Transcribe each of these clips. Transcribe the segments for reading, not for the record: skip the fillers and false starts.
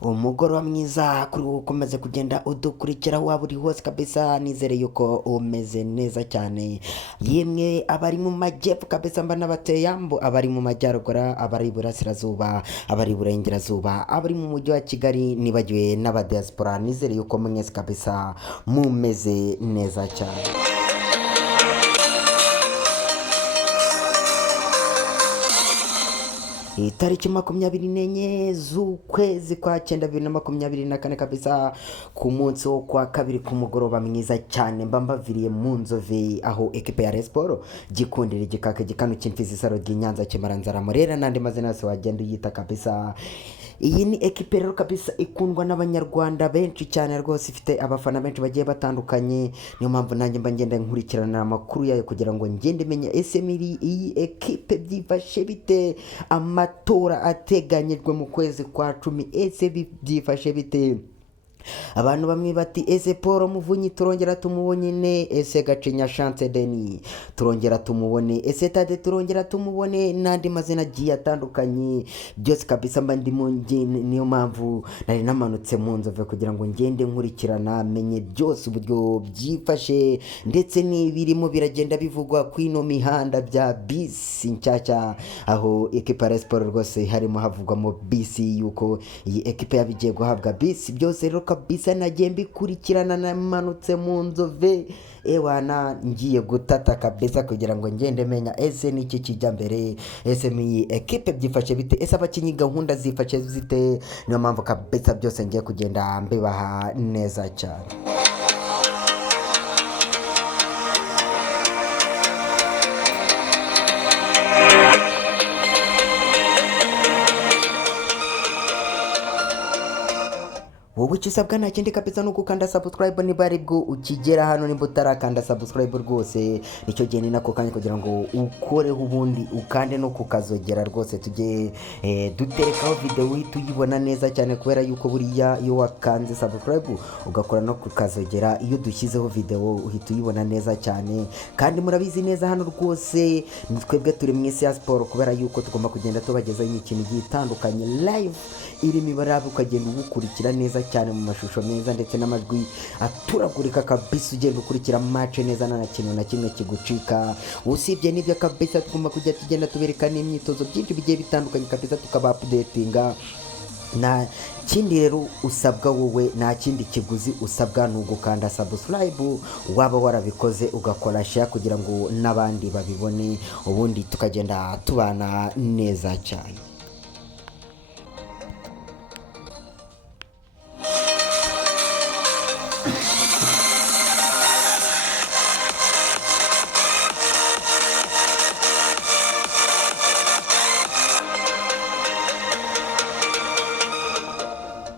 umugoroba mwiza kuri wowe ukomeze kugenda udukurikira waba uri hose kabisa, nizere yuko umeze neza cyane. Yemwe abari mu majyepfo kabisa mba nabateye yambo, abari mu majyaruguru, abari iburasirazuba, abari iburengerazuba, abari mu mujyi wa Kigali, nibagiwe n'abadiaspora, nizere yuko mwese kabisa mumeze neza cyane. Itariki 24 z'ukwezi kwa cyenda 2024 kabisa, ku munsi wo kwa kabiri ku mugoroba mwiza cyane, mba mbaviriye mu Nzove aho ekipe ya Rayon Sports gikundira igikaka gikanu cy'imfizi saro ry'Inyanza kimaranzara murera n'andi mazina yose wagenda uyita kabisa. Iyi ni ekipe rero kabisa ikundwa n'abanyarwanda benshi cyane rwose, ifite abafana benshi bagiye batandukanye, niyo mpamvu nanjye mba ngenda nkurikirana amakuru yayo kugira ngo ngende menya ese muri iyi ekipe byifashe bite, amatora ateganyijwe mu kwezi kwa 10 ese byifashe bite. Abantu bamwe bati ese Paul Muvunyi turongera tumubone ne, ese Gacinya Chance Denis turongera tumubone, ese Tade turongera tumubone, n'andi mazina agiye atandukanye byose kabisa mba ndimo niyo mpamvu nari namanutse mu Nzove kugira ngo ngende nkurikirana menye byose uburyo byifashe, ndetse n'ibirimo biragenda bivugwa kwino mihanda bya bisi nshyashya, aho ekipa ya Sport rwose harimo havugwamo bisi yuko iyi ekipa yabigiye guhabwa bisi. Byose rero kabisa nagiye mbikurikirana, namanutse mu Nzove ewana ngiye gutata kabisa kugira ngo ngende menya ese niki kijya mbere, ese mi ekipe byifashe bite, ese abakinyi gahunda zifashe zite. Niyo mpamvu kabisa byose ngiye kugenda mbibaha neza cyane. Wowe ukisabwa nta kindi kabisa no gukanda subscribe niba aribwo ukigera hano, nimba utarakanda subscribe rwose nicyo gihe ni nako kanya kugira ngo ukoreho ubundi ukande no kukazogera rwose, tujye duterekaho video uhita uyibona neza cyane, kubera yuko buriya iyo wakanze subscribe ugakora no kukazogera, iyo dushyizeho video uhita uyibona neza cyane. Kandi murabizi neza hano rwose twebwe turi mu isi ya siporo, kubera yuko tugomba kugenda tubagezaho imikino igiye itandukanye live iri mibarabe, ukagenda ugukurikira neza cyane mu mashusho meza ndetse n'amajwi aturagurika kabisa, ugenda ukurikira match neza nta kintu na kimwe kigucika. Usibye n'ibyo kabisa tugomba kujya tugenda tubereka n'imyitozo byinshi bigiye bitandukanye kabisa, tukaba updatinga. Na kindi rero usabwa wowe, nta kindi kiguzi usabwa ni ugukanda subscribe, waba warabikoze ugakora share kugira ngo n'abandi babibone, ubundi tukagenda tubana neza cyane.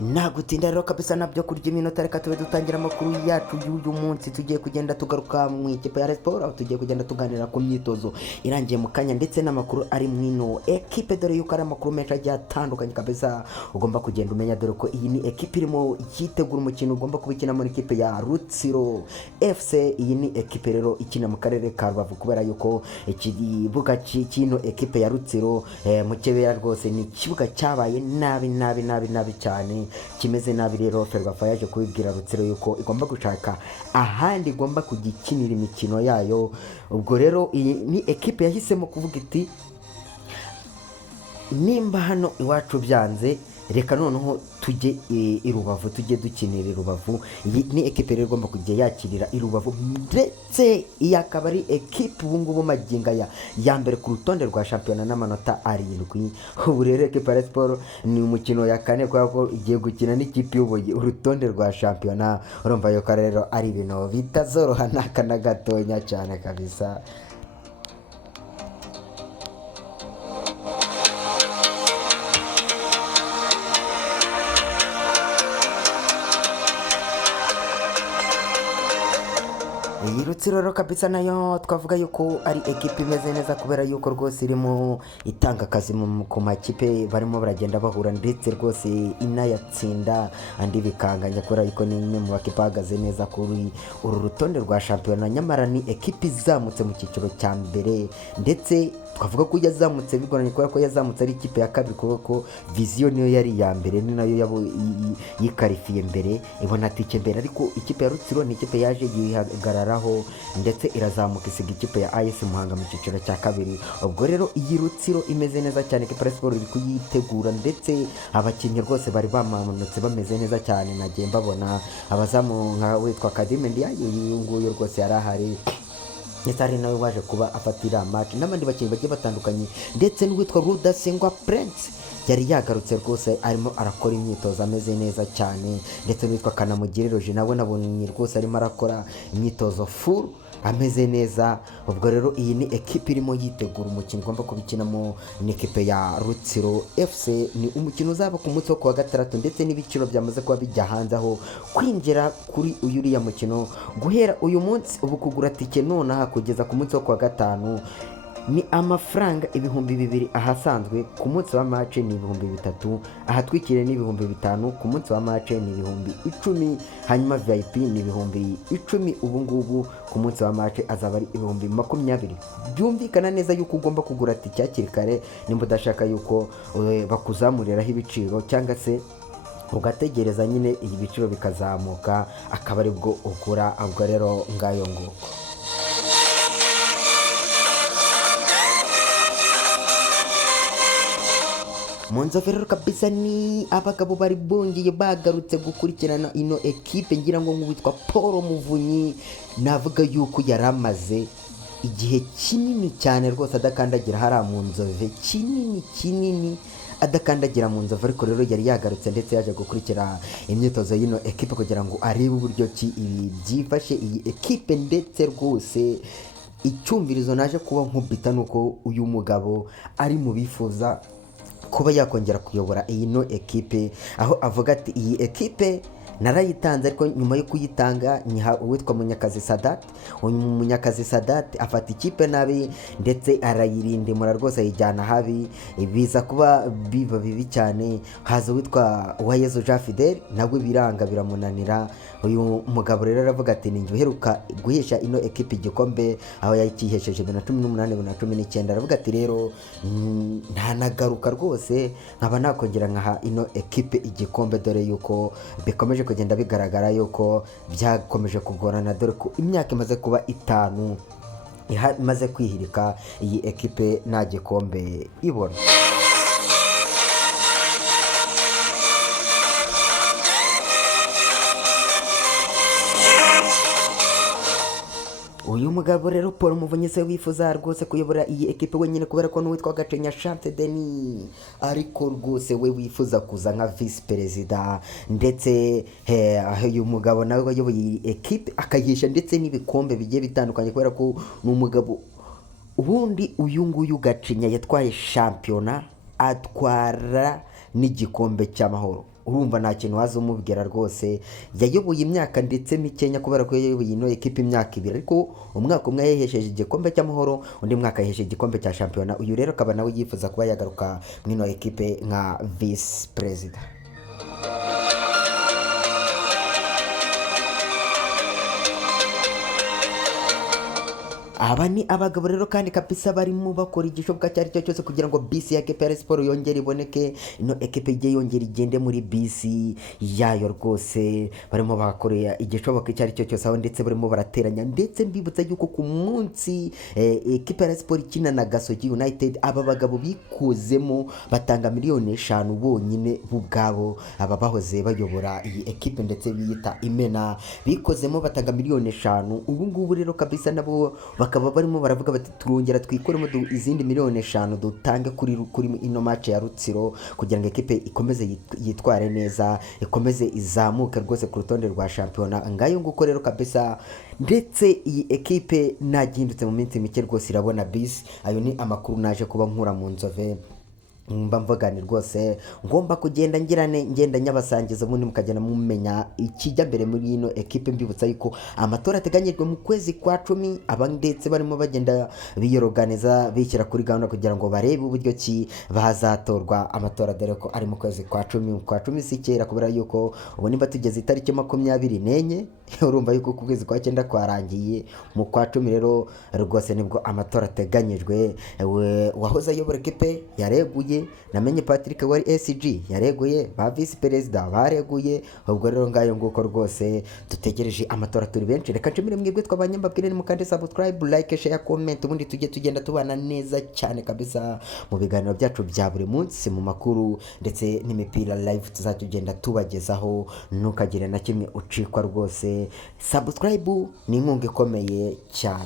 Nagutinda rero kabisa nabyo kurya iminota, reka tube dutangira amakuru yacu y'uyu munsi. Tugiye kugenda tugaruka mu ikipe ya Rayon Sports, aho tugiye kugenda tuganira ku myitozo irangiye mu kanya ndetse n'amakuru ari mwino ekipe, dore yuko ari amakuru menshi agiye atandukanye kabisa ugomba kugenda umenya, dore ko iyi ni ekipe irimo yitegura umukino ugomba kubikina muri ekipe ya Rutsiro FC. Iyi ni ekipe rero ikina mu karere ka Rubavu, kubera yuko ikibuga cy'ino ekipe ya Rutsiro mu Kibera rwose ni ikibuga cyabaye nabi cyane, kimeze nabi. Rero Ferwafa yaje kubibwira Rutsiro yuko igomba gushaka ahandi igomba kugikinira imikino yayo. Ubwo rero iyi ni ekipe yahisemo kuvuga iti nimba hano iwacu byanze, reka noneho tujye i Rubavu, tujye dukinira i Rubavu. Iyi ni ekipe rero igomba kujya yakirira i Rubavu, ndetse iyi akaba ari ekipe ubu ngubu maginga ya mbere ku rutonde rwa shampiyona n'amanota 7. Ubu rero ekipe ya Sport ni umukino ya kane, kubera ko igiye gukina n'ikipe y'ubuye urutonde rwa shampiyona. Urumva yuko rero ari ibintu bitazoroha n'akana gatonya cyane kabisa. Iyi Rutsiro rero kabisa nayo twavuga yuko ari ekipe imeze neza, kubera yuko rwose irimo itanga akazi ku makipe barimo baragenda bahura, ndetse rwose inayatsinda andi bikanganya, kubera yuko ni imwe mu bakipe bahagaze neza kuri uru rutonde rwa shampiyona. Nyamara ni ekipe izamutse mu cyiciro cya mbere, ndetse twavuga ko yazamutse bigoranye kubera ko yazamutse ari ikipe ya kabiri kubera ko viziyo niyo yari iya mbere, ni nayo yikarifiye mbere ibona tike mbere, ariko ikipe ya Rutsiro ni ikipe yaje yihagararaho ndetse irazamuka isiga ikipe ya AS Muhanga mu cyiciro cya kabiri. Ubwo rero iyi Rutsiro imeze neza cyane, ikipe ya Sport iri kuyitegura ndetse abakinnyi rwose bari bamanutse bameze neza cyane, nagiye mbabona abazamu nka witwa Kadime Ndiaye, uyu nguyu rwose yari ahari ndetse hari nawe waje kuba afatira match n'abandi bakinnyi bagiye batandukanye, ndetse n'uwitwa Rudasingwa Prince yari yagarutse rwose arimo arakora imyitozo ameze neza cyane, ndetse n'uwitwa Kanamugire Roger nawe nabonye rwose arimo arakora imyitozo full ameze neza. Ubwo rero iyi ni ekipe irimo yitegura umukino igomba kubikinamo, ni ekipe ya Rutsiro FC. Ni umukino uzaba ku munsi wo kuwa gatandatu, ndetse n'ibiciro byamaze kuba bijya hanze aho kwinjira kuri uyu uriya mukino guhera uyu munsi, ubu kugura tike nonaha kugeza ku munsi wo kuwa gatanu ni amafaranga 2,000 ahasanzwe, ku munsi wa match ni 3,000, ahatwikiriye ni 5,000, ku munsi wa match ni 10,000, hanyuma VIP ni 10,000. ubu ngubu ku munsi wa match azaba ari 20,000. byumvikana neza yuko ugomba kugura tike hakiri kare nimba udashaka yuko bakuzamuriraho ibiciro, cyangwa se ugategereza nyine ibiciro bikazamuka akaba ari bwo ugura. ubwo rero ngayo nguko mu nzovu rero kabisa ni abagabo bari bongeye bagarutse gukurikirana ino ekipe, ngira ngo nk'uwitwa Paul Muvunyi navuga yuko yari amaze igihe kinini cyane rwose adakandagira hariya mu nzove, kinini adakandagira mu nzovu, ariko rero yari yagarutse ndetse yaje gukurikira imyitozo y'ino ekipe kugira ngo arebe uburyo ki ibi byifashe iyi ekipe. ndetse rwose icyumvirizo naje kuba nkubita nuko uyu mugabo ari mu bifuza kuba yakongera kuyobora iyi no ekipe, aho avuga ati iyi ekipe narayitanze, ariko nyuma yo kuyitanga nyiha uwitwa Munyakazi Sadat. uyu Munyakazi Sadat afata ikipe nabi ndetse arayirindimura rwose ayijyana habi, biza kuba biba bibi cyane. haza uwitwa Uwayezu Jean Fidel nawe biranga biramunanira. uyu mugabo rero aravuga ati ninjye uheruka guhesha ino ekipe igikombe, aho yayikihesheje 2018 2019. aravuga ati rero ntanagaruka rwose nkaba nakongera nkaha ino ekipe igikombe, dore yuko bikomeje kugenda bigaragara yuko byakomeje kugorana, dore ko imyaka imaze kuba 5 imaze kwihirika iyi ekipe nta gikombe ibona. uyu mugabo rero Paul Muvunyi se wifuza rwose kuyobora iyi ekipe wenyine, kubera ko n'uwitwa Gacenya Chante Denis ariko rwose we wifuza kuza nka vice perezida, ndetse uyu mugabo nawe wayoboye iyi ekipe akayihisha ndetse n'ibikombe bigiye bitandukanye, kubera ko ni umugabo ubundi uyu nguyu Gacenya yatwaye shampiyona atwara n'igikombe cy'amahoro. urumva nta kintu waza umubwira rwose. yayoboye imyaka ndetse mikenya kubera ko yayoboye ino ekipe imyaka 2, ariko umwaka umwe yahesheje igikombe cy'amahoro, undi mwaka yahesheje igikombe cya shampiyona. uyu rero akaba nawe yifuza kuba yagaruka mwino ekipe nka vice perezida. aba ni abagabo rero kandi kabisa barimo bakora igishoboka cyari cyo cyose kugira ngo bisi ya KPR Sport yongere iboneke, ino ekipe ije yongere igende muri bisi yayo rwose. barimo bakorera igishoboka cyari cyo cyose aho ndetse barimo barateranya, ndetse mbibutsa yuko ku munsi KPR Sport ikina na Gasogi United aba bagabo bikozemo batanga miliyoni 5 bonyine bubwabo. aba bahoze bayobora iyi ekipe ndetse biyita Imena bikozemo batanga miliyoni 5. ubu ngubu rero kabisa nabo bakaba barimo baravuga bati turongera twikoremo izindi miliyoni 5 dutange kuri ino match ya Rutsiro kugira ngo ekipe ikomeze yitware neza, ikomeze izamuke rwose ku rutonde rwa shampiyona. ngayo nguko rero kabisa, ndetse iyi ekipe nagindutse mu minsi mike rwose irabona bisi. ayo ni amakuru naje kuba nkura mu nzove mba mvugani rwose ngomba kugenda ngenda nyabasangiza ubundi mukagenda mumenya ikijya mbere muri ino ekipe. Mbibutsa yuko amatora ateganyijwe mu kwezi kwa 10, aba ndetse barimo bagenda biyoroganiza bishyira kuri gahunda kugira ngo barebe uburyo ki bazatorwa amatora, dore ko ari mu kwezi kwa 10. Kwa 10 si kera, kubera yuko ubu nimba tugeze itariki 24 urumva yuko ku kwezi kwa 9 kwarangiye, mu kwa 10 rero rwose nibwo amatora ateganyijwe. Wahoze ayobora ekipe yareguye, namenye Patrick wari SG yareguye, ba vice perezida bareguye. Ubwo rero ngayo nguko rwose dutegereje amatora turi benshi. Reka nshimire mwebwe twabanye, mbabwire ni mukande subscribe, like, share, comment, ubundi tujye tugenda tubana neza cyane kabisa mu biganiro byacu bya buri munsi, mu makuru ndetse n'imipira live tuzatugenda tubagezaho. Ntukagire na kimwe ucikwa rwose. Subscribe ni inkunga ikomeye cyane.